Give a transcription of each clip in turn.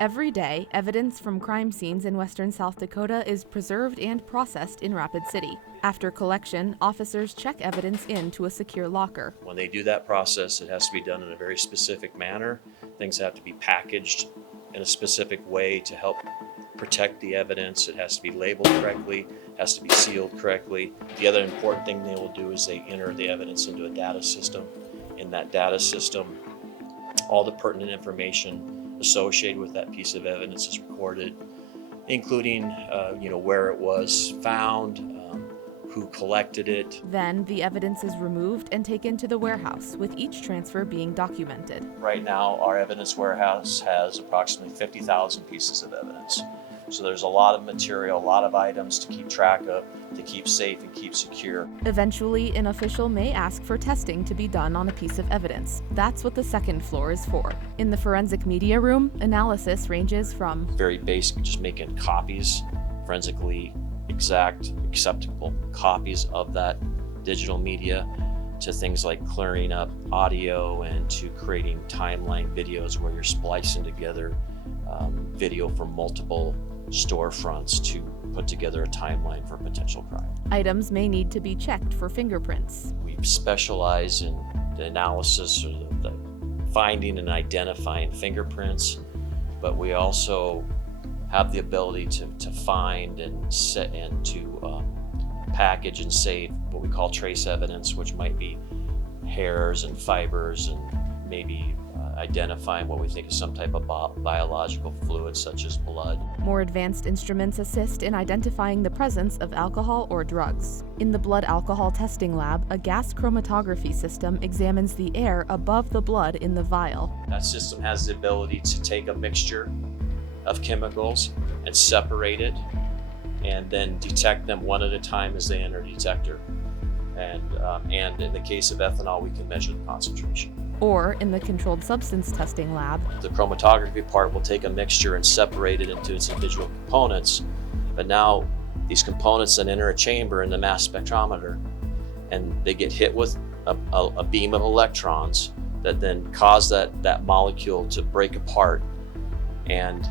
Every day, evidence from crime scenes in western South Dakota is preserved and processed in Rapid City. After collection, officers check evidence into a secure locker. When they do that process, it has to be done in a very specific manner. Things have to be packaged in a specific way to help protect the evidence. It has to be labeled correctly, it has to be sealed correctly. The other important thing they will do is they enter the evidence into a data system. In that data system, all the pertinent information associated with that piece of evidence is recorded, including where it was found, who collected it. Then the evidence is removed and taken to the warehouse, with each transfer being documented. Right now, our evidence warehouse has approximately 50,000 pieces of evidence. So there's a lot of material, a lot of items to keep track of, to keep safe and keep secure. Eventually, an official may ask for testing to be done on a piece of evidence. That's what the second floor is for. In the forensic media room, analysis ranges from very basic, just making copies, forensically exact, acceptable copies of that digital media, to things like clearing up audio and to creating timeline videos where you're splicing together video from multiple storefronts to put together a timeline for potential crime. Items may need to be checked for fingerprints. We specialize in the analysis or the finding and identifying fingerprints, but we also have the ability to find and set and to package and save what we call trace evidence, which might be hairs and fibers and maybe identifying what we think is some type of biological fluid such as blood. More advanced instruments assist in identifying the presence of alcohol or drugs. In the blood alcohol testing lab, a gas chromatography system examines the air above the blood in the vial. That system has the ability to take a mixture of chemicals and separate it and then detect them one at a time as they enter a detector. And in the case of ethanol, we can measure the concentration. Or in the controlled substance testing lab, the chromatography part will take a mixture and separate it into its individual components. But now these components then enter a chamber in the mass spectrometer, and they get hit with a beam of electrons that then cause that molecule to break apart. And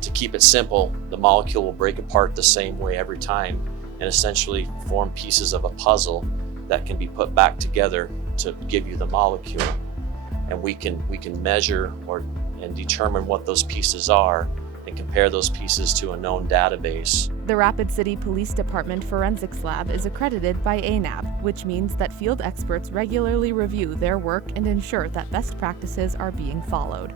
to keep it simple, the molecule will break apart the same way every time and essentially form pieces of a puzzle that can be put back together to give you the molecule. And we can measure and determine what those pieces are and compare those pieces to a known database. The Rapid City Police Department Forensics Lab is accredited by ANAB, which means that field experts regularly review their work and ensure that best practices are being followed.